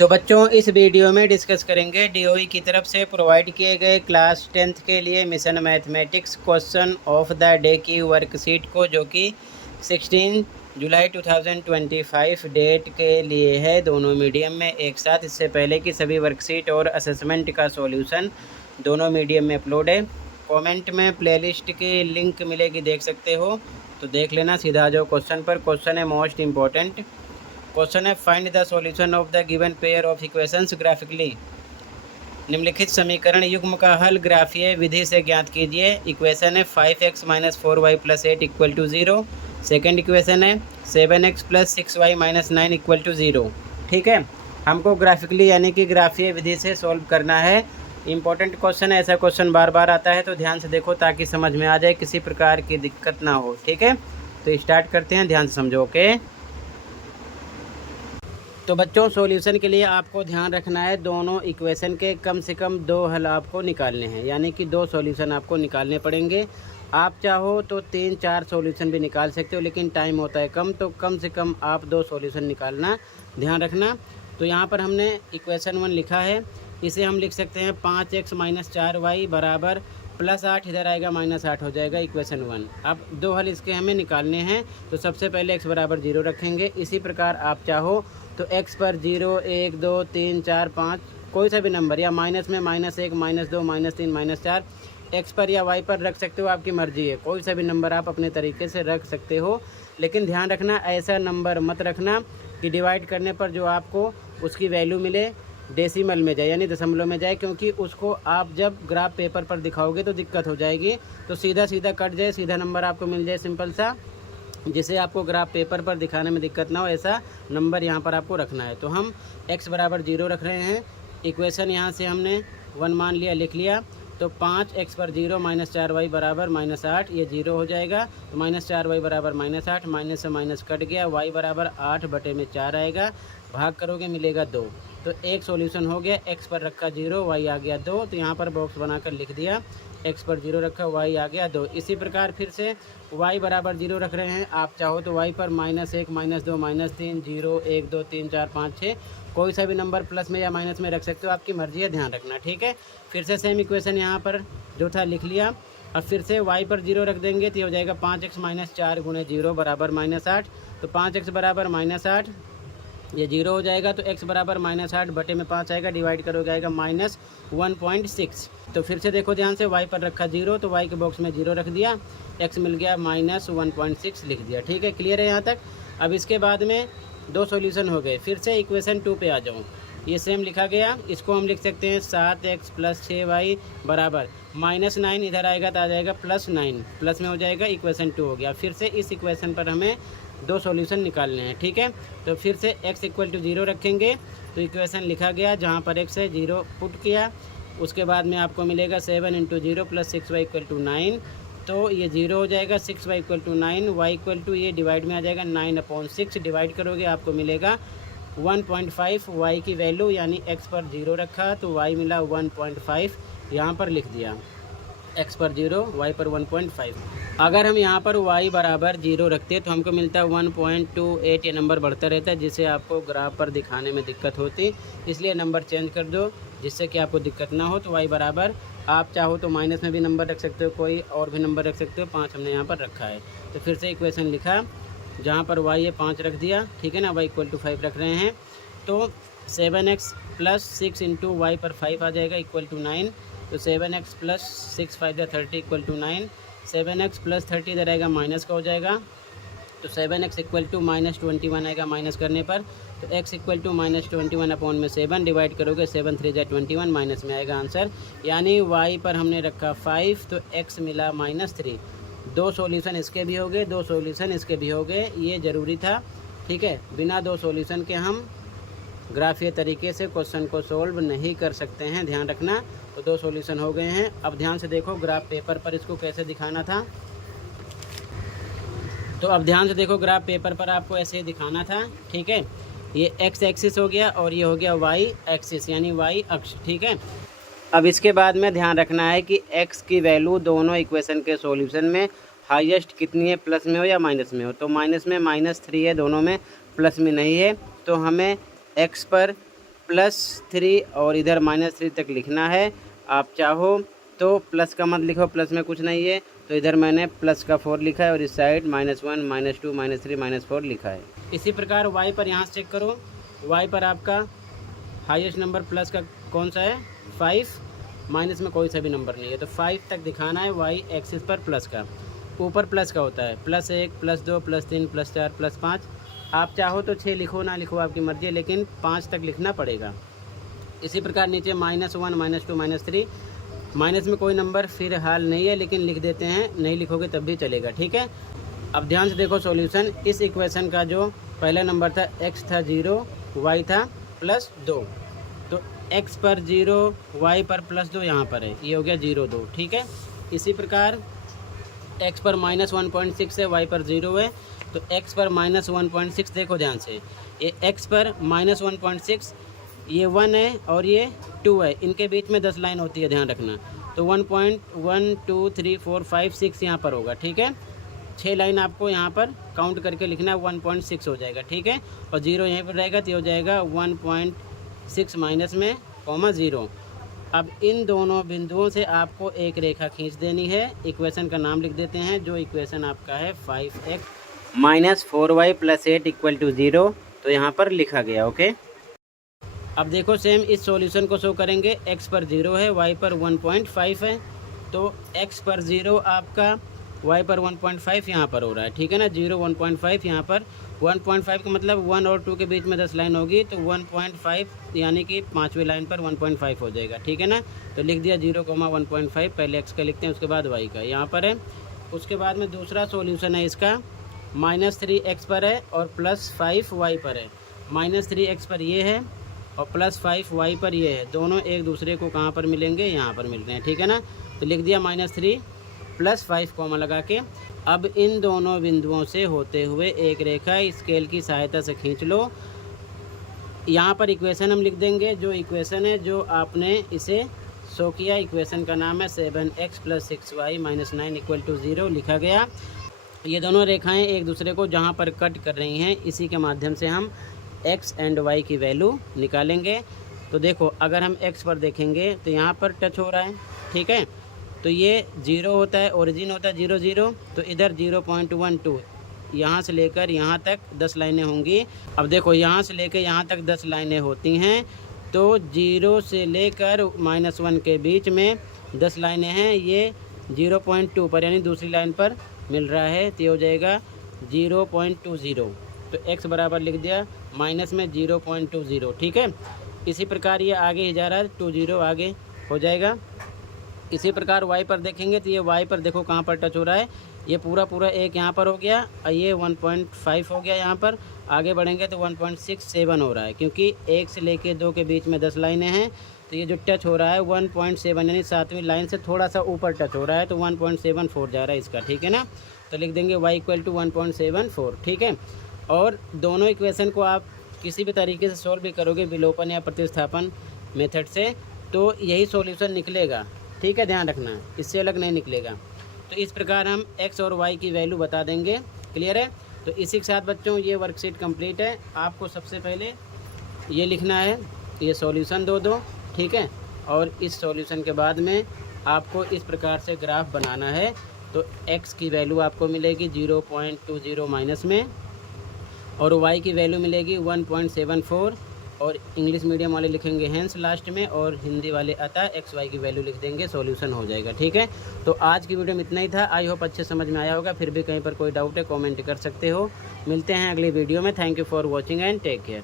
तो बच्चों इस वीडियो में डिस्कस करेंगे डीओई की तरफ से प्रोवाइड किए गए क्लास 10th के लिए mission mathematics question of the day की वर्कशीट को, जो कि 16 जुलाई 2025 डेट के लिए है, दोनों मीडियम में एक साथ। इससे पहले कि सभी वर्कशीट और असेसमेंट का सॉल्यूशन दोनों मीडियम में अपलोड है। कमेंट में प्लेलिस्ट की लिंक मिलेगी, देख सकते हो, तो देख लेना। सीधा आ जाओ क्वेश्चन पर। क्वेश्चन है मोस्ट इम्पॉर्टेंट क्वेश्चन है, find the solution of the given pair of equations graphically. निम्नलिखित समीकरण युग्म का हल ग्राफीय विधि से ज्ञात कीजिए। इक्वेशन है 5x - 4y + 8 = 0। सेकेंड इक्वेशन है 7x + 6y - 9 = 0। ठीक है, हमको ग्राफिकली यानी कि ग्राफीय विधि से सॉल्व करना है। इंपॉर्टेंट क्वेश्चन है, ऐसा क्वेश्चन बार बार आता है, तो ध्यान से देखो ताकि समझ में आ जाए, किसी प्रकार की दिक्कत ना हो। ठीक है, तो स्टार्ट करते हैं, ध्यान से समझो। ओके, तो बच्चों सॉल्यूशन के लिए आपको ध्यान रखना है, दोनों इक्वेशन के कम से कम 2 हल आपको निकालने हैं, यानी कि 2 सॉल्यूशन आपको निकालने पड़ेंगे। आप चाहो तो 3-4 सॉल्यूशन भी निकाल सकते हो, लेकिन टाइम होता है कम, तो कम से कम आप 2 सॉल्यूशन निकालना, ध्यान रखना। तो यहाँ पर हमने इक्वेशन 1 लिखा है, इसे हम लिख सकते हैं 5x - 4y बराबर +8, इधर आएगा -8 हो जाएगा इक्वेशन 1। अब 2 हल इसके हमें निकालने हैं, तो सबसे पहले x बराबर 0 रखेंगे। इसी प्रकार आप चाहो तो x पर 0, 1, 2, 3, 4, 5 कोई सा भी नंबर, या माइनस में -1, -2, -3, -4 x पर या y पर रख सकते हो, आपकी मर्जी है। कोई सा भी नंबर आप अपने तरीके से रख सकते हो, लेकिन ध्यान रखना ऐसा नंबर मत रखना कि डिवाइड करने पर जो आपको उसकी वैल्यू मिले डेसिमल में जाए, यानी दशमलव में जाए, क्योंकि उसको आप जब ग्राफ पेपर पर दिखाओगे तो दिक्कत हो जाएगी। तो सीधा सीधा कट जाए, सीधा नंबर आपको मिल जाए, सिंपल सा, जिसे आपको ग्राफ पेपर पर दिखाने में दिक्कत ना हो, ऐसा नंबर यहाँ पर आपको रखना है। तो हम x बराबर 0 रख रहे हैं। इक्वेशन यहाँ से हमने 1 मान लिया, लिख लिया। तो 5x पर 0 - 4y बराबर -8, ये 0 हो जाएगा। तो -4y बराबर -8, माइनस से माइनस कट गया, y बराबर 8/4 आएगा, भाग करोगे मिलेगा 2। तो एक सॉल्यूशन हो गया, x पर रखा 0, y आ गया 2। तो यहाँ पर बॉक्स बनाकर लिख दिया, x पर 0 रखा, y आ गया 2। इसी प्रकार फिर से y बराबर 0 रख रहे हैं। आप चाहो तो y पर -1, -2, -3, 0, 1, 2, 3, 4, 5, 6 कोई सा भी नंबर प्लस में या माइनस में रख सकते हो, आपकी मर्जी है, ध्यान रखना। ठीक है, फिर से सेम इक्वेशन यहाँ पर जो था लिख लिया। अब फिर से y पर 0 रख देंगे, तो ये हो जाएगा 5x - 4 × 0 बराबर -8। तो 5x बराबर -8, ये 0 हो जाएगा। तो x बराबर -8/5 आएगा, डिवाइड करोगे आएगा -1.6। तो फिर से देखो ध्यान से, y पर रखा 0, तो y के बॉक्स में 0 रख दिया, x मिल गया -1.6 लिख दिया। ठीक है, क्लियर है यहाँ तक। अब इसके बाद में 2 सॉल्यूशन हो गए। फिर से इक्वेशन 2 पे आ जाऊँ, ये सेम लिखा गया, इसको हम लिख सकते हैं 7x + 6y बराबर -9, इधर आएगा तो आ जाएगा +9, प्लस में हो जाएगा, इक्वेशन 2 हो गया। फिर से इस इक्वेशन पर हमें 2 सॉल्यूशन निकालने हैं। ठीक है, तो फिर से x = 0 रखेंगे, तो इक्वेशन लिखा गया, जहाँ पर x है 0 पुट किया, उसके बाद में आपको मिलेगा 7 × 0 + 6y = 9। तो ये 0 हो जाएगा, 6y = 9, y = ये डिवाइड में आ जाएगा 9/6, डिवाइड करोगे आपको मिलेगा 1.5, y की वैल्यू, यानी x पर 0 रखा तो y मिला 1.5, यहाँ पर लिख दिया, x पर 0, y पर 1.5। अगर हम यहाँ पर y बराबर 0 रखते तो हमको मिलता है 1.28, ये नंबर बढ़ता रहता है, जिससे आपको ग्राफ पर दिखाने में दिक्कत होती, इसलिए नंबर चेंज कर दो जिससे कि आपको दिक्कत ना हो। तो y बराबर, आप चाहो तो माइनस में भी नंबर रख सकते हो, कोई और भी नंबर रख सकते हो, 5 हमने यहाँ पर रखा है। तो फिर से इक्वेशन लिखा, जहाँ पर y है 5 रख दिया, ठीक है ना, y = 5 रख रहे हैं। तो 7x + 6 × y पर 5 आ जाएगा, = 9। तो 7x + 6 × 5 = 30 = 9। 7x + 30 इधर आएगा, माइनस का हो जाएगा, तो 7x = -21 आएगा माइनस करने पर। तो x = -21/7, डिवाइड करोगे 7 3 = 21, माइनस में आएगा आंसर, यानी y पर हमने रखा 5, तो x मिला -3। 2 सॉल्यूशन इसके भी हो गए, 2 सॉल्यूशन इसके भी हो गए, ये ज़रूरी था। ठीक है, बिना 2 सॉल्यूशन के हम ग्राफीय तरीके से क्वेश्चन को सोल्व नहीं कर सकते हैं, ध्यान रखना। तो 2 सॉल्यूशन हो गए हैं। अब ध्यान से देखो ग्राफ पेपर पर इसको कैसे दिखाना था। तो अब ध्यान से देखो, ग्राफ पेपर पर आपको ऐसे ही दिखाना था। ठीक है, ये x एक्सिस हो गया और ये हो गया y एक्सिस, यानी y अक्ष। ठीक है, अब इसके बाद में ध्यान रखना है कि x की वैल्यू दोनों इक्वेशन के सॉल्यूशन में हाईएस्ट कितनी है, प्लस में हो या माइनस में हो। तो माइनस में -3 है, दोनों में प्लस में नहीं है। तो हमें x पर +3 और इधर -3 तक लिखना है। आप चाहो तो प्लस का मत लिखो, प्लस में कुछ नहीं है, तो इधर मैंने प्लस का 4 लिखा है और इस साइड -1 -2 -3 -4 लिखा है। इसी प्रकार y पर यहाँ से चेक करो, y पर आपका हाईएस्ट नंबर प्लस का कौन सा है 5, माइनस में कोई सा भी नंबर नहीं है, तो 5 तक दिखाना है y एक्सिस पर प्लस का। ऊपर प्लस का होता है +1 +2 +3 +4 +5। आप चाहो तो 6 लिखो ना लिखो आपकी मर्ज़ी है, लेकिन 5 तक लिखना पड़ेगा। इसी प्रकार नीचे -1 -2 -3, माइनस में कोई नंबर फ़िलहाल नहीं है, लेकिन लिख देते हैं, नहीं लिखोगे तब भी चलेगा, ठीक है। अब ध्यान से देखो सॉल्यूशन। इस इक्वेशन का जो पहला नंबर था x था 0, y था +2, तो x पर 0 y पर +2 यहाँ पर है, ये हो गया 0 2, ठीक है। इसी प्रकार x पर -1.6 है, y पर 0 है, तो x पर -1.6 देखो ध्यान से, ये x पर -1.6, ये 1 है और ये 2 है, इनके बीच में 10 लाइन होती है, ध्यान रखना। तो 1.1 2 3 4 5 6 यहाँ पर होगा, ठीक है। 6 लाइन आपको यहाँ पर काउंट करके लिखना है, 1.6 हो जाएगा, ठीक है। और 0 यहीं पर रहेगा, तो ये हो जाएगा 1.6 माइनस में (0). अब इन दोनों बिंदुओं से आपको एक रेखा खींच देनी है। इक्वेशन का नाम लिख देते हैं, जो इक्वेशन आपका है 5x - 4y + 8 = 0, तो यहाँ पर लिखा गया, ओके। अब देखो सेम इस सॉल्यूशन को शो करेंगे। x पर 0 है, y पर 1.5 है, तो x पर 0 आपका, y पर 1.5 यहाँ पर हो रहा है, ठीक है ना। 0 1.5 यहाँ पर 1.5 का मतलब 1 और 2 के बीच में 10 लाइन होगी, तो 1.5 यानी कि 5वीं लाइन पर 1.5 हो जाएगा, ठीक है ना। तो लिख दिया 0, 1.5, पहले x का लिखते हैं, उसके बाद y का यहाँ पर है। उसके बाद में दूसरा सॉल्यूशन है इसका, -3x पर है और +5y पर है। -3x पर ये है और +5y पर ये है, दोनों एक दूसरे को कहाँ पर मिलेंगे, यहाँ पर मिल रहे हैं, ठीक है ना। तो लिख दिया -3 +5 कॉमा लगा के। अब इन दोनों बिंदुओं से होते हुए एक रेखा स्केल की सहायता से खींच लो। यहाँ पर इक्वेशन हम लिख देंगे, जो इक्वेशन है जो आपने इसे शो किया, इक्वेशन का नाम है 7x + 6y - 9 = 0 लिखा गया। ये दोनों रेखाएं एक दूसरे को जहाँ पर कट कर रही हैं, इसी के माध्यम से हम x एंड y की वैल्यू निकालेंगे। तो देखो अगर हम x पर देखेंगे तो यहाँ पर टच हो रहा है, ठीक है। तो ये 0 होता है, ओरिजिन होता है 0 0, तो इधर 0.12 यहाँ से लेकर यहाँ तक 10 लाइनें होंगी। अब देखो यहाँ से लेकर यहाँ तक 10 लाइनें होती हैं, तो 0 से लेकर -1 के बीच में 10 लाइनें हैं, ये 0.2 पर यानी दूसरी लाइन पर मिल रहा है, तो ये हो जाएगा 0.20। तो x बराबर लिख दिया माइनस में 0.20, ठीक है। इसी प्रकार ये आगे ही जा रहा है, 20 आगे हो जाएगा। इसी प्रकार y पर देखेंगे तो ये y पर देखो कहाँ पर टच हो रहा है, ये पूरा एक यहाँ पर हो गया और ये 1.5 हो गया यहाँ पर। आगे बढ़ेंगे तो 1.67 हो रहा है, क्योंकि 1 से लेके 2 के बीच में 10 लाइनें हैं, तो ये जो टच हो रहा है 1.7 यानी 7वीं लाइन से थोड़ा सा ऊपर टच हो रहा है, तो 1.74 जा रहा है इसका, ठीक है ना। तो लिख देंगे y = 1.74, ठीक है। और दोनों इक्वेशन को आप किसी भी तरीके से सॉल्व भी करोगे, विलोपन या प्रतिस्थापन मेथड से, तो यही सॉल्यूशन निकलेगा, ठीक है, ध्यान रखना, इससे अलग नहीं निकलेगा। तो इस प्रकार हम x और y की वैल्यू बता देंगे, क्लियर है। तो इसी के साथ बच्चों ये वर्कशीट कंप्लीट है। आपको सबसे पहले ये लिखना है, ये सॉल्यूशन दो, ठीक है, और इस सॉल्यूशन के बाद में आपको इस प्रकार से ग्राफ बनाना है। तो x की वैल्यू आपको मिलेगी 0.20 माइनस में, और y की वैल्यू मिलेगी 1.74, और इंग्लिश मीडियम वाले लिखेंगे हेंस लास्ट में, और हिंदी वाले अतः x y की वैल्यू लिख देंगे, सॉल्यूशन हो जाएगा, ठीक है। तो आज की वीडियो में इतना ही था। आई होप अच्छे समझ में आया होगा। फिर भी कहीं पर कोई डाउट है कमेंट कर सकते हो। मिलते हैं अगली वीडियो में। Thank you for watching and take care.